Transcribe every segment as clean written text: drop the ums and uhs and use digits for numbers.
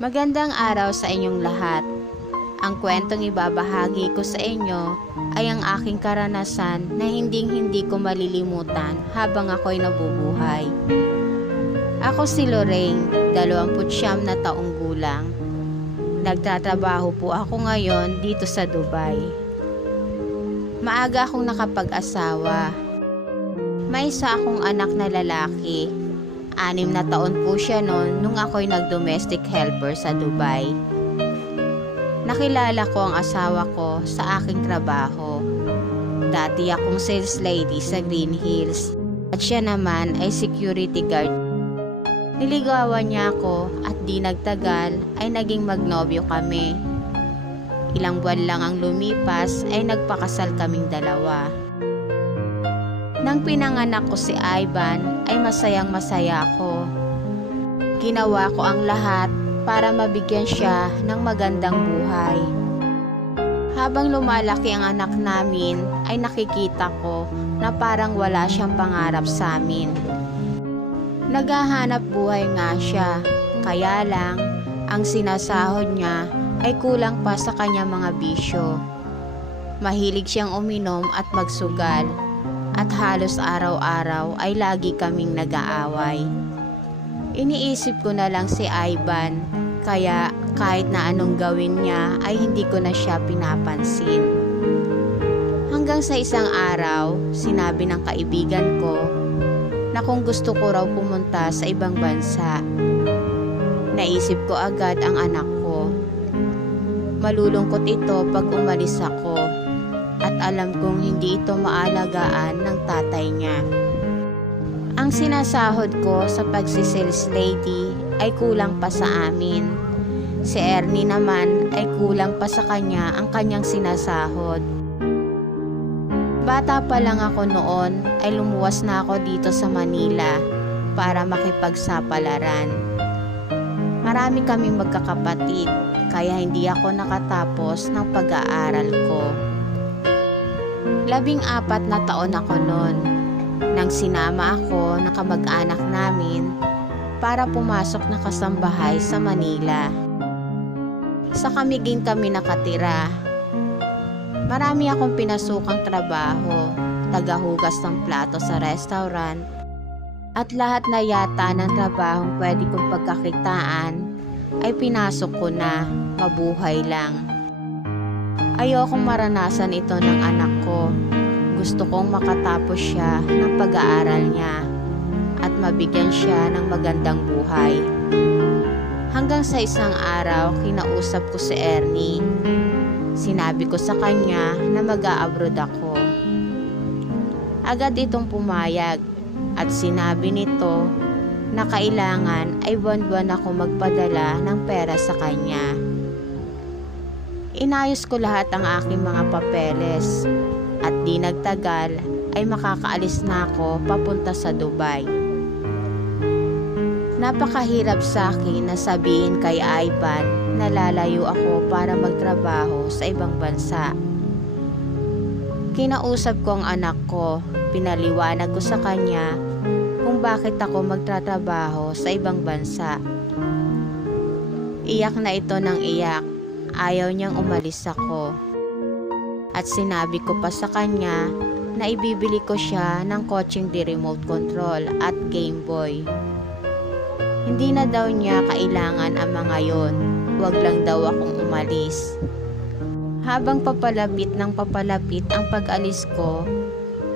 Magandang araw sa inyong lahat. Ang kwentong ibabahagi ko sa inyo ay ang aking karanasan na hindi ko malilimutan habang ako'y nabubuhay. Ako si Lorraine, 29 na taong gulang. Nagtatrabaho po ako ngayon dito sa Dubai. Maaga akong nakapag-asawa. May isa akong anak na lalaki. 6 na taon po siya noon nung ako'y nag-domestic helper sa Dubai. Nakilala ko ang asawa ko sa aking trabaho. Dati akong sales lady sa Green Hills at siya naman ay security guard. Niligawan niya ako at di nagtagal ay naging magnobyo kami. Ilang buwan lang ang lumipas ay nagpakasal kaming dalawa. Nang pinanganak ko si Ivan ay masayang masaya ako. Ginawa ko ang lahat para mabigyan siya ng magandang buhay. Habang lumalaki ang anak namin ay nakikita ko na parang wala siyang pangarap sa amin. Naghahanap buhay nga siya, kaya lang ang sinasahod niya ay kulang pa sa kanyang mga bisyo. Mahilig siyang uminom at magsugal. At halos araw-araw ay lagi kaming nag-aaway. Iniisip ko na lang si Ivan, kaya kahit na anong gawin niya ay hindi ko na siya pinapansin. Hanggang sa isang araw, sinabi ng kaibigan ko na kung gusto ko raw pumunta sa ibang bansa. Naisip ko agad ang anak ko. Malulungkot ito pag umalis ako. At alam kong hindi ito maalagaan ng tatay niya. Ang sinasahod ko sa pagsisales lady ay kulang pa sa amin. Si Ernie naman ay kulang pa sa kanya ang kanyang sinasahod. Bata pa lang ako noon ay lumuwas na ako dito sa Manila para makipagsapalaran. Marami kaming magkakapatid kaya hindi ako nakatapos ng pag-aaral ko. 14 na taon ako noon nang sinama ako ng kamag-anak namin para pumasok na kasambahay sa Manila. Sa Camiguin kami nakatira. Marami akong pinasukang trabaho, tagahugas ng plato sa restaurant, at lahat na yata ng trabahong pwede kong pagkakitaan ay pinasok ko na, mabuhay lang. Ayokong maranasan ito ng anak ko. Gusto kong makatapos siya ng pag-aaral niya at mabigyan siya ng magandang buhay. Hanggang sa isang araw, kinausap ko si Ernie. Sinabi ko sa kanya na mag-a-abroad ako. Agad itong pumayag at sinabi nito na kailangan ay buwan-buwan ako magpadala ng pera sa kanya. Inayos ko lahat ang aking mga papeles at di nagtagal ay makakaalis na ako papunta sa Dubai. Napakahirap sa akin na sabihin kay Ivan na lalayo ako para magtrabaho sa ibang bansa. Kinausap ko ang anak ko, pinaliwanag ko sa kanya kung bakit ako magtatrabaho sa ibang bansa. Iyak na ito ng iyak. Ayaw niyang umalis ako. At sinabi ko pa sa kanya na ibibili ko siya ng kotseng di remote control at Game Boy. Hindi na daw niya kailangan ang mga yon. Huwag lang daw akong umalis. Habang papalapit ng papalapit ang pag-alis ko,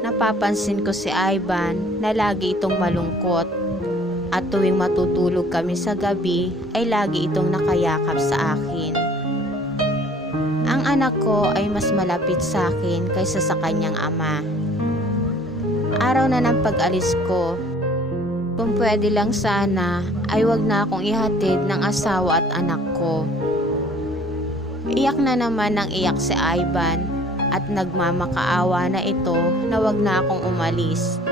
napapansin ko si Ivan na lagi itong malungkot. At tuwing matutulog kami sa gabi ay lagi itong nakayakap sa akin. Ang anak ko ay mas malapit sa akin kaysa sa kanyang ama. Araw na ng pag-alis ko, kung pwede lang sana ay wag na akong ihatid ng asawa at anak ko. Iyak na naman ng iyak si Ivan at nagmamakaawa na ito na wag na akong umalis.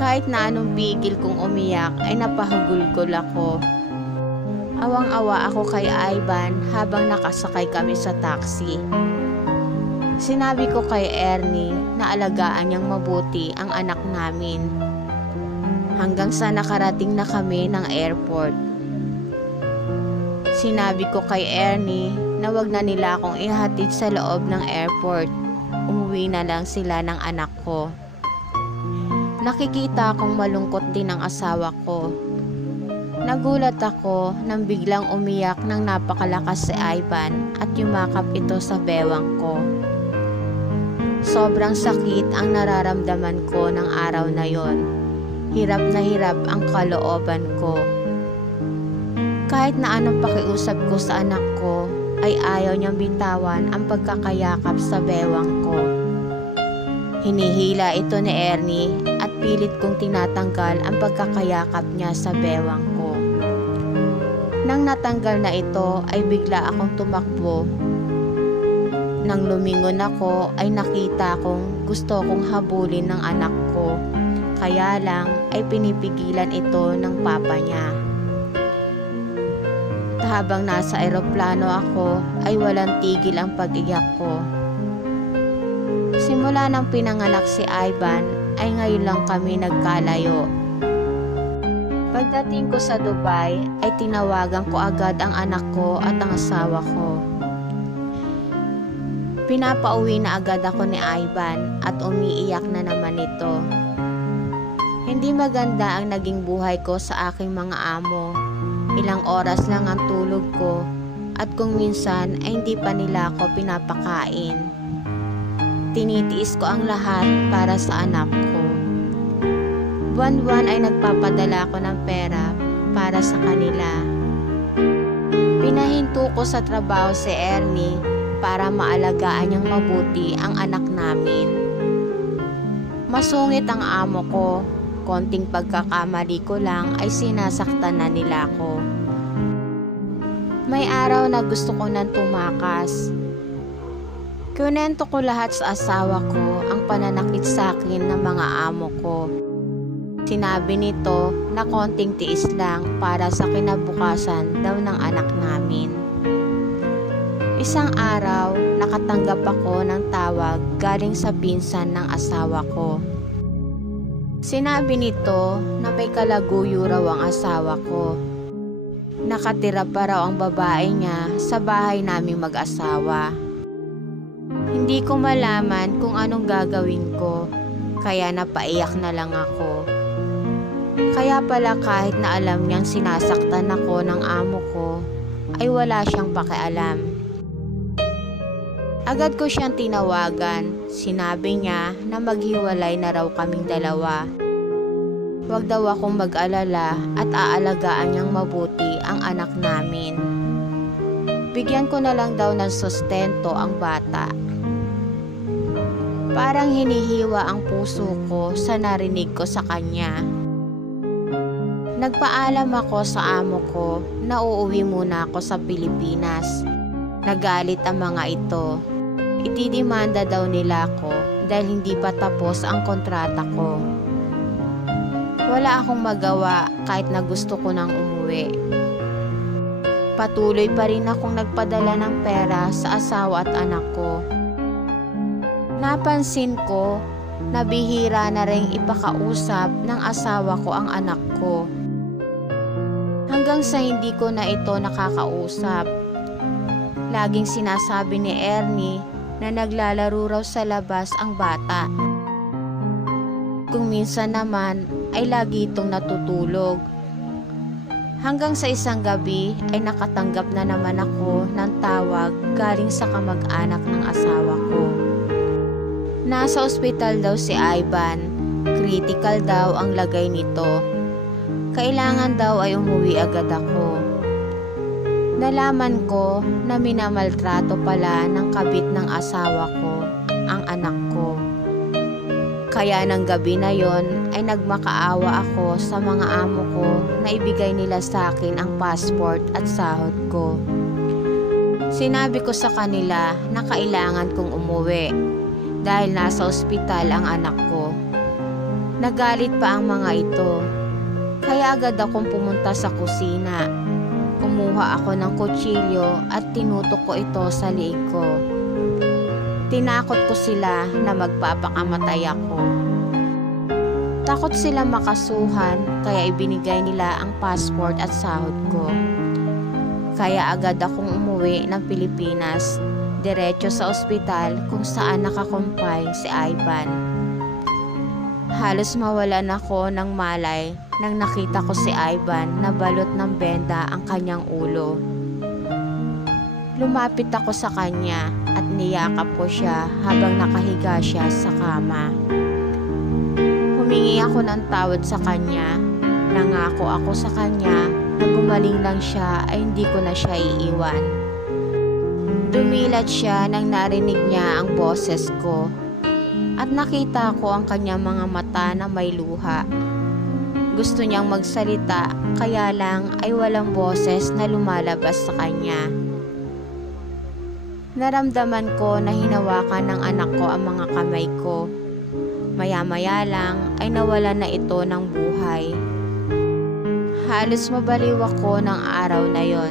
Kahit na anong pigil kong umiyak ay napahugulgol ako. Awang-awa ako kay Ivan habang nakasakay kami sa taxi. Sinabi ko kay Ernie na alagaan niyang mabuti ang anak namin. Hanggang sa nakarating na kami ng airport. Sinabi ko kay Ernie na wag na nila akong ihatid sa loob ng airport. Umuwi na lang sila ng anak ko. Nakikita akong malungkot din ang asawa ko. Nagulat ako nang biglang umiyak ng napakalakas si Ivan at yumakap ito sa bewang ko. Sobrang sakit ang nararamdaman ko ng araw na yon. Hirap na hirap ang kalooban ko. Kahit na anong pakiusap ko sa anak ko, ay ayaw niyang bitawan ang pagkakayakap sa bewang ko. Hinihila ito ni Ernie at pilit kong tinatanggal ang pagkakayakap niya sa bewang ko. Nang natanggal na ito ay bigla akong tumakbo. Nang lumingon ako ay nakita kong gusto kong habulin ng anak ko. Kaya lang ay pinipigilan ito ng papa niya. Habang nasa eroplano ako ay walang tigil ang pag-iyak ko. Simula nang pinanganak si Ivan ay ngayon lang kami nagkalayo. Pagdating ko sa Dubai ay tinawagan ko agad ang anak ko at ang asawa ko. Pinapauwi na agad ako ni Ivan at umiiyak na naman ito. Hindi maganda ang naging buhay ko sa aking mga amo. Ilang oras lang ang tulog ko at kung minsan ay hindi pa nila ako pinapakain. Tinitiis ko ang lahat para sa anak ko. Buwan-buwan ay nagpapadala ako ng pera para sa kanila. Pinahinto ko sa trabaho si Ernie para maalagaan niyang mabuti ang anak namin. Masungit ang amo ko. Konting pagkakamali ko lang ay sinasaktan na nila ako. May araw na gusto ko nang tumakas. Kunento ko lahat sa asawa ko ang pananakit sa akin ng mga amo ko. Sinabi nito na konting tiis lang para sa kinabukasan daw ng anak namin. Isang araw, nakatanggap ako ng tawag galing sa pinsan ng asawa ko. Sinabi nito na may kalaguyo raw ang asawa ko. Nakatira pa raw ang babae niya sa bahay naming mag-asawa. Hindi ko malaman kung anong gagawin ko, kaya napaiyak na lang ako. Kaya pala kahit na alam niyang sinasaktan ako ng amo ko, ay wala siyang pakialam. Agad ko siyang tinawagan. Sinabi niya na maghiwalay na raw kaming dalawa. Huwag daw akong mag-alala at aalagaan niyang mabuti ang anak namin. Bigyan ko na lang daw ng sustento ang bata. Parang hinihiwa ang puso ko sa narinig ko sa kanya. Nagpaalam ako sa amo ko na uuwi muna ako sa Pilipinas. Nagalit ang mga ito. Itidimanda daw nila ako dahil hindi pa tapos ang kontrata ko. Wala akong magawa kahit na gusto ko nang umuwi. Patuloy pa rin akong nagpadala ng pera sa asawa at anak ko. Napansin ko na bihira na rin ipakausap ng asawa ko ang anak ko. Hanggang sa hindi ko na ito nakakausap. Laging sinasabi ni Ernie na naglalaro raw sa labas ang bata. Kung minsan naman ay lagi itong natutulog. Hanggang sa isang gabi ay nakatanggap na naman ako ng tawag galing sa kamag-anak ng asawa ko. Nasa ospital daw si Ivan. Critical daw ang lagay nito. Kailangan daw ay umuwi agad ako. Nalaman ko na minamaltrato pala ng kabit ng asawa ko ang anak ko. Kaya ng gabi na yon ay nagmakaawa ako sa mga amo ko na ibigay nila sa akin ang passport at sahod ko. Sinabi ko sa kanila na kailangan kong umuwi dahil nasa ospital ang anak ko. Nagalit pa ang mga ito. Kaya agad akong pumunta sa kusina. Kumuha ako ng kutsilyo at tinutok ko ito sa liig ko. Tinakot ko sila na magpapakamatay ako. Takot sila makasuhan kaya ibinigay nila ang passport at sahod ko. Kaya agad akong umuwi ng Pilipinas, diretso sa ospital kung saan nakakumpine si Ivan. Halos mawalan ako ng malay nang nakita ko si Ivan na balot ng benda ang kanyang ulo. Lumapit ako sa kanya at niyakap ko siya habang nakahiga siya sa kama. Humingi ako ng tawad sa kanya. Nangako ako sa kanya na gumaling lang siya ay hindi ko na siya iiwan. Dumilat siya nang narinig niya ang boses ko at nakita ko ang kanyang mga mata na may luha. Gusto niyang magsalita kaya lang ay walang boses na lumalabas sa kanya. Naramdaman ko na hinawakan ng anak ko ang mga kamay ko. Maya-maya lang ay nawala na ito ng buhay. Halos mabaliw ako ng araw na yon.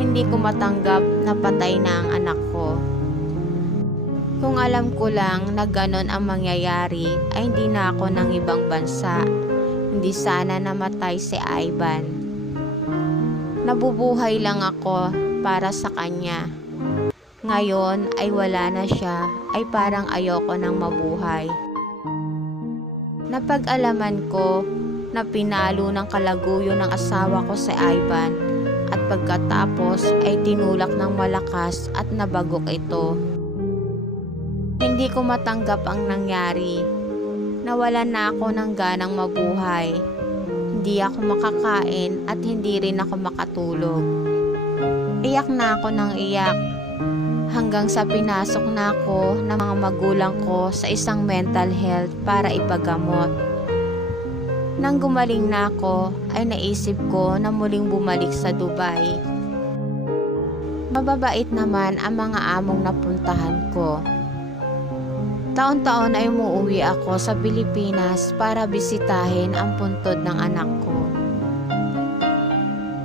Hindi ko matanggap na patay na ang anak ko. Kung alam ko lang na ganon ang mangyayari ay hindi na ako ng ibang bansa. Hindi sana namatay si Ivan. Nabubuhay lang ako para sa kanya. Ngayon ay wala na siya, ay parang ayoko nang mabuhay. Napag-alaman ko na pinalo ng kalaguyo ng asawa ko si Ivan at pagkatapos ay tinulak ng malakas at nabagok ito. Hindi ko matanggap ang nangyari. Nawalan na ako ng ganang mabuhay. Hindi ako makakain at hindi rin ako makatulog. Iyak na ako ng iyak hanggang sa pinasok na ako ng mga magulang ko sa isang mental health para ipagamot. Nang gumaling na ako ay naisip ko na muling bumalik sa Dubai. Mababait naman ang mga among napuntahan ko. Taon-taon ay umuwi ako sa Pilipinas para bisitahin ang puntod ng anak ko.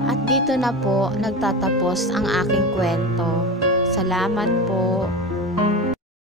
At dito na po nagtatapos ang aking kwento. Salamat po.